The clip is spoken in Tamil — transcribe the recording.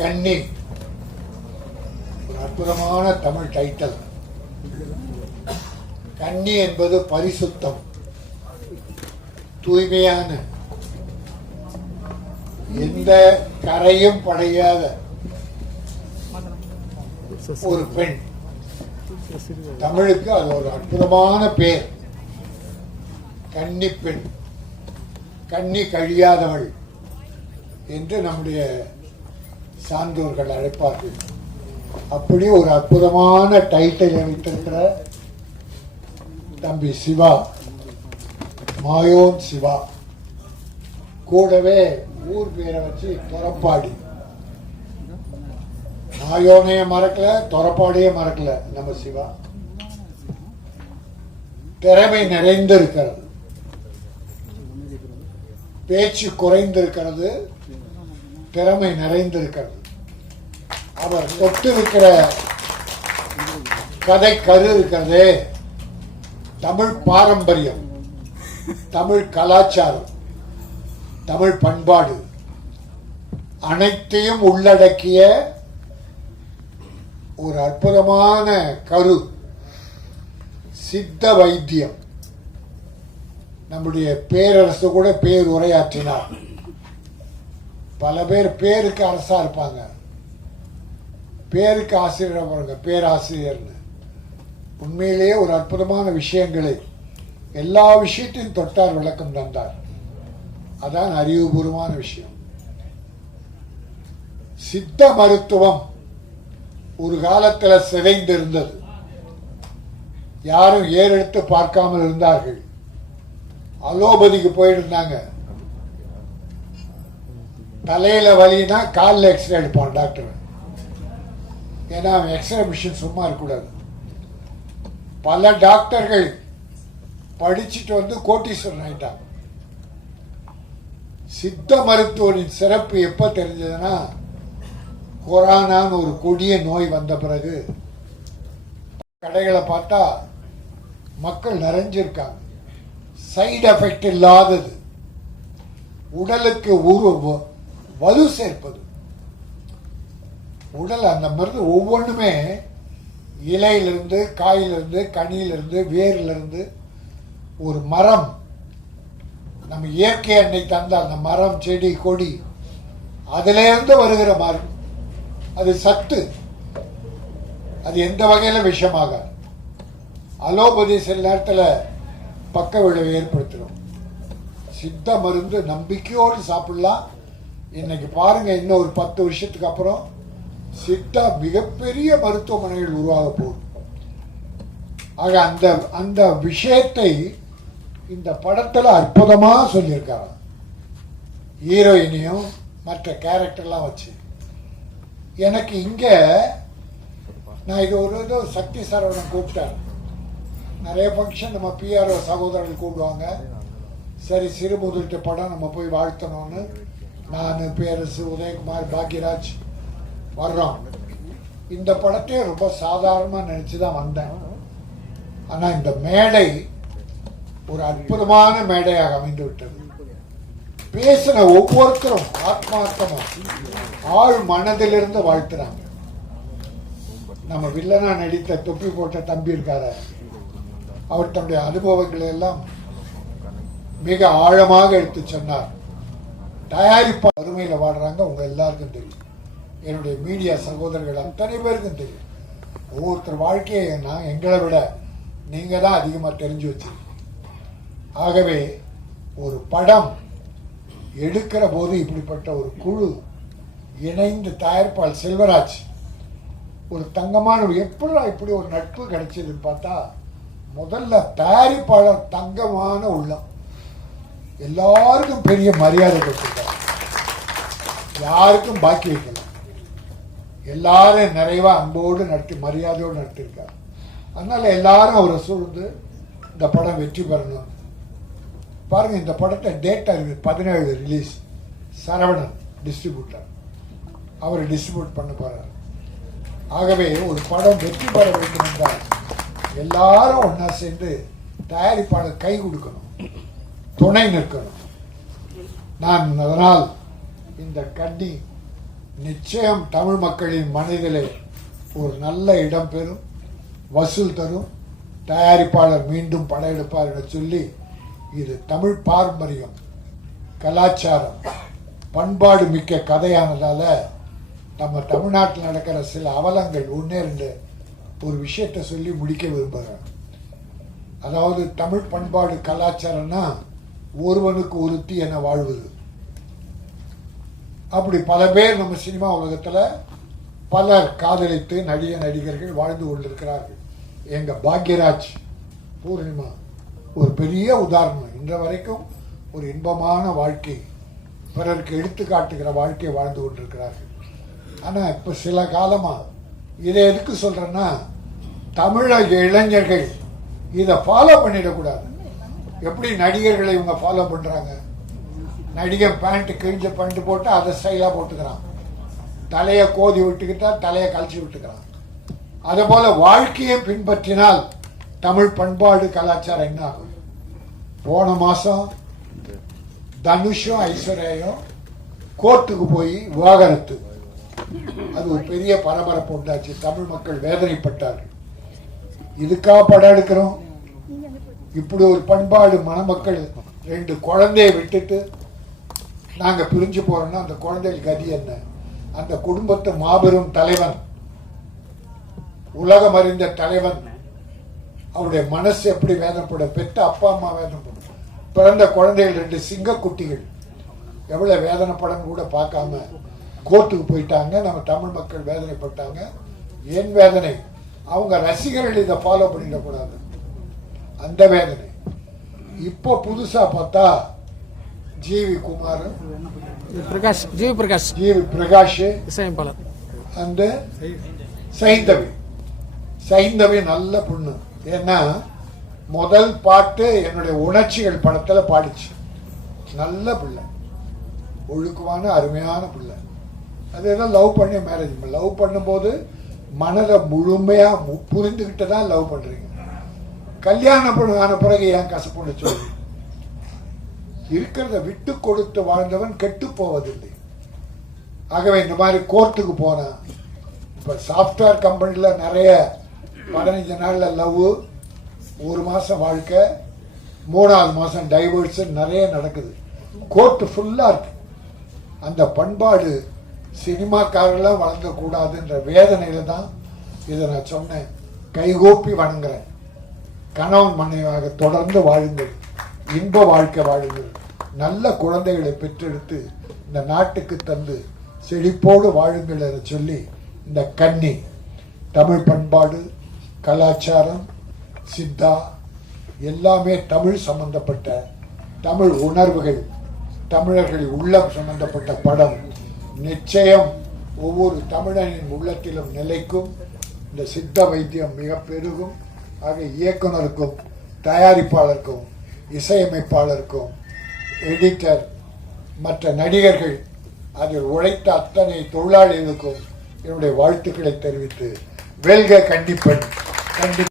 கன்னி ஒரு அற்புதமான தமிழ் டைட்டல் கண்ணி என்பது பரிசுத்தம். தூய்மையான. எந்த கரையும் படையாத ஒரு பெண். தமிழுக்கு அது ஒரு அற்புதமான பேர். கன்னி பெண். கன்னி கழியாதவள். என்று நம்முடைய சான்றோர்கள் அழைப்பார்கள். அப்படி ஒரு அற்புதமான டைட்டில் வைத்திருக்கிற தம்பி சிவா மாயோன் சிவா. கூடவே ஊர் பேரை வச்சு துறப்பாடி மாயோனைய மறக்கல துறப்பாடியே மறக்கல நம்ம சிவா. திறமை நிறைந்திருக்கிறது. பேச்சு குறைந்திருக்கிறது. திறமை நிறைந்திருக்கிறது. அவர் தொட்டிருக்கிற கதை கரு இருக்கிறதே தமிழ் பாரம்பரியம் தமிழ் கலாச்சாரம் தமிழ் பண்பாடு. அனைத்தையும் உள்ளடக்கிய ஒரு அற்புதமான கரு சித்த வைத்தியம். நம்முடைய பேரரசு கூட பேர் உரையாற்றினார் பல பேர் பேருக்கு அரசா இருப்பாங்க. பேருக்கு ஆசிரியராக பாருங்க பேராசிரியர்னு. உண்மையிலேயே ஒரு அற்புதமான விஷயங்களை எல்லா விஷயத்தையும் தொட்டார் விளக்கம் தந்தார். அதான் அறிவுபூர்வமான விஷயம். சித்த மருத்துவம் ஒரு காலத்தில் சிதைந்திருந்தது. யாரும் ஏறெடுத்து பார்க்காமல் இருந்தார்கள். அலோபதிக்கு போயிருந்தாங்க. தலையில் வலினா காலில் எக்ஸ்ரே எடுப்பான் டாக்டர் ஏன்னா அவன் எக்ஸ்ரே மிஷின் சும்மா இருக்கக்கூடாது. பல டாக்டர்கள் படிச்சுட்டு வந்து கோட்டீஸ்வரன் ஆயிட்டான். சித்த மருத்துவரின் சிறப்பு எப்போ தெரிஞ்சதுன்னா கொரோனான்னு ஒரு கொடிய நோய் வந்த பிறகு. கடைகளை பார்த்தா மக்கள் நிறைஞ்சிருக்காங்க. சைடு எஃபெக்ட் இல்லாதது. உடலுக்கு உரு வலு சேர்ப்பது. உடல் அந்த மருந்து ஒவ்வொன்றுமே இலையிலிருந்து காயிலிருந்து கனியிலிருந்து வேரிலிருந்து ஒரு மரம். நம்ம இயற்கை அன்னை தந்த அந்த மரம் செடி கொடி அதிலேருந்து வருகிற மருந்து அது சத்து. அது எந்த வகையில் விஷமாகாது. அலோபதி சில நேரத்தில் பக்க விளைவை ஏற்படுத்திடும் சித்த மருந்து நம்பிக்கையோடு சாப்பிடலாம். இன்னைக்கு பாருங்க இன்னும் ஒரு பத்து வருஷத்துக்கு அப்புறம் சித்தா மிகப்பெரிய மருத்துவமனைகள் உருவாக போகுது. ஆக அந்த அந்த விஷயத்தை இந்த படத்தில் அற்புதமாக சொல்லியிருக்காங்க. ஹீரோயினையும் மற்ற கேரக்டர்லாம் வச்சு. எனக்கு இங்கே நான் இது ஒரு இது சக்தி சரவணன் கூப்பிட்டேன் நிறைய ஃபங்க்ஷன் நம்ம பிஆர்ஓ சகோதரர்கள் கூப்பிடுவாங்க. சரி சிறு முதலீட்டு படம் நம்ம போய் வாழ்த்தணும்னு. நான் பேரரசு உதயகுமார் பாக்யராஜ் வர்றோம். இந்த படத்தையே ரொம்ப சாதாரணமாக நினச்சி தான் வந்தேன். ஆனால் இந்த மேடை ஒரு அற்புதமான மேடையாக அமைந்து விட்டது பேசின ஒவ்வொருத்தரும் ஆத்மார்த்தமா ஆழ் மனதிலிருந்து வாழ்த்துறாங்க. நம்ம வில்லனா நடித்த தொப்பி போட்ட தம்பி இருக்கார. அவர் தன்னுடைய அனுபவங்களை எல்லாம் மிக ஆழமாக எடுத்து சொன்னார். தயாரிப்பா வறுமையில் வாடுறாங்க உங்கள் எல்லாருக்கும் தெரியும். என்னுடைய மீடியா சகோதரர்கள் அத்தனை பேருக்கும் தெரியும். ஒவ்வொருத்தர் வாழ்க்கையை நான் எங்களை விட நீங்கள் தான் அதிகமாக தெரிஞ்சு வச்சிருக்கீங்க. ஆகவே ஒரு படம் எடுக்கிற போது இப்படிப்பட்ட ஒரு குழு இணைந்து தயாரிப்பாள் செல்வராஜ் ஒரு தங்கமான எப்படிடா இப்படி ஒரு நட்பு கிடைச்சதுன்னு பார்த்தா முதல்ல தயாரிப்பாளர் தங்கமான உள்ளம். எல்லாருக்கும் பெரிய மரியாதை கொடுத்துருக்காரு யாருக்கும் பாக்கி வைக்கல. எல்லாரும் நிறைவா அன்போடு நடத்தி மரியாதையோடு நடத்திருக்காரு அதனால எல்லாரும் அவரை சூழ்ந்து இந்த படம் வெற்றி பெறணும். பாருங்க இந்த படத்தை டேட்டா இருக்கு பதினேழு ரிலீஸ் சரவணன் டிஸ்ட்ரிபியூட்டர் அவர் டிஸ்ட்ரிபியூட் பண்ண போறார். ஆகவே ஒரு படம் வெற்றி பெற வேண்டும் என்றால் எல்லாரும் ஒண்ணா சேர்ந்து தயாரிப்பாளர் கை கொடுக்கணும். துணை நிற்கணும். நான் அதனால் இந்த கண்ணி நிச்சயம் தமிழ் மக்களின் மனதிலே ஒரு நல்ல இடம் பெறும் வசூல் தரும் தயாரிப்பாளர் மீண்டும் படையெடுப்பார் என சொல்லி இது தமிழ் பாரம்பரியம் கலாச்சாரம் பண்பாடு மிக்க கதையானதால் நம்ம தமிழ்நாட்டில் நடக்கிற சில அவலங்கள் ஒன்றே ரெண்டு ஒரு விஷயத்தை சொல்லி முடிக்க விரும்புகிறேன் அதாவது தமிழ் பண்பாடு கலாச்சாரம்னா ஒருவனுக்கு ஒருத்தி என வாழ்வது. அப்படி பல பேர் நம்ம சினிமா உலகத்தில் பலர் காதலித்து நடிக நடிகர்கள் வாழ்ந்து கொண்டிருக்கிறார்கள். எங்கள் பாக்யராஜ் பூர்ணிமா ஒரு பெரிய உதாரணம். இன்ற வரைக்கும் ஒரு இன்பமான வாழ்க்கை பிறருக்கு எடுத்து காட்டுகிற வாழ்க்கையை வாழ்ந்து கொண்டிருக்கிறார்கள். ஆனால் இப்போ சில காலமாக இதை எதுக்கு சொல்கிறேன்னா தமிழக இளைஞர்கள் இதை ஃபாலோ பண்ணிடக்கூடாது. எப்படி நடிகர்களை இவங்க ஃபாலோ பண்றாங்க? நடிகன் பேண்ட் கிழிஞ்ச பேண்ட் போட்டு அதை ஸ்டைலாக போட்டுக்கிறான். தலையை கோதி விட்டுக்கிட்டா தலையை கழிச்சு விட்டுக்கிறான். அதே வாழ்க்கையை பின்பற்றினால் தமிழ் பண்பாடு கலாச்சாரம் என்ன ஆகும்? போன மாசம் தனுஷும் ஐஸ்வர்யாயும் கோர்ட்டுக்கு போய் விவாகரத்து. அது ஒரு பெரிய பரபரப்பு உண்டாச்சு. தமிழ் மக்கள் வேதனைப்பட்டார்கள். இதுக்காக படம் எடுக்கிறோம். இப்படி ஒரு பண்பாடு மணமக்கள் ரெண்டு குழந்தையை விட்டுட்டு நாங்கள் பிரிஞ்சு போறோம்னா அந்த குழந்தைகள் கதி என்ன? அந்த குடும்பத்து மாபெரும் தலைவன் உலகம் அறிந்த தலைவன் அவருடைய மனசு எப்படி வேதனைப்படும்? பெற்ற அப்பா அம்மா வேதனைப்படும். பிறந்த குழந்தைகள் ரெண்டு சிங்க குட்டிகள் எவ்வளவு வேதனைப்படம் கூட பார்க்காம கோர்ட்டுக்கு போயிட்டாங்க. நம்ம தமிழ் மக்கள் வேதனைப்பட்டாங்க. ஏன் வேதனை? அவங்க ரசிகர்கள் இதை ஃபாலோ பண்ணிடக்கூடாது. அந்த வேதனை. இப்போ புதுசா பார்த்தா GV Kumar Prakash GV Prakash. GV Prakash இசையமைப்பாளர். அந்த சைந்தவி. சைந்தவி நல்ல பொண்ணு. ஏன்னா முதல் பாட்டு என்னுடைய உணர்ச்சிகள் படத்துல பாடிச்சு. நல்ல பிள்ளை. ஒழுக்கமான அருமையான பிள்ளை. அது ஏதோ லவ் பண்ணி மேரேஜ். லவ் பண்ணும்போது மனதை முழுமையா மு- புரிந்துகிட்டு தான் லவ் பண்றீங்க. கல்யாணம் ஆன பிறகு ஏன் கசப்புன்னு சொல்லி? இருக்கிறத விட்டு கொடுத்து வாழ்ந்தவன் கெட்டு போவதில்லை. ஆகவே இந்த மாதிரி கோர்ட்டுக்கு போனான் இப்போ சாஃப்ட்வேர் கம்பெனியில் நிறைய பதினஞ்சு நாளில் லவ் ஒரு மாதம் வாழ்க்கை மூணாவது மாதம் டைவர்ஸ் நிறைய நடக்குது. கோர்ட்டு ஃபுல்லாக இருக்கு. அந்த பண்பாடு சினிமாக்காரெல்லாம் வளர்ந்தக்கூடாதுன்ற வேதனையில தான் இதை நான் சொன்னேன். கைகோப்பி வணங்குறேன். கணவன் மனைவியாக தொடர்ந்து வாழுங்கள் இன்ப வாழ்க்கை வாழுங்கள் நல்ல குழந்தைகளை பெற்றெடுத்து இந்த நாட்டுக்கு தந்து செழிப்போடு வாழுங்கள் என சொல்லி இந்த கன்னி தமிழ் பண்பாடு கலாச்சாரம் சித்தா எல்லாமே தமிழ் சம்பந்தப்பட்ட தமிழ் உணர்வுகள் தமிழர்கள் உள்ளம் சம்பந்தப்பட்ட படம். நிச்சயம் ஒவ்வொரு தமிழனின் உள்ளத்திலும் நிலைக்கும். இந்த சித்த வைத்தியம் மிக பெருகும் ஆக இயக்குனருக்கும் தயாரிப்பாளருக்கும் இசையமைப்பாளருக்கும் எடிட்டர் மற்ற நடிகர்கள் அதில் உழைத்த அத்தனை தொழிலாளிகளுக்கும் என்னுடைய வாழ்த்துக்களை தெரிவித்து வெல்க கண்டிப்பன் கண்டி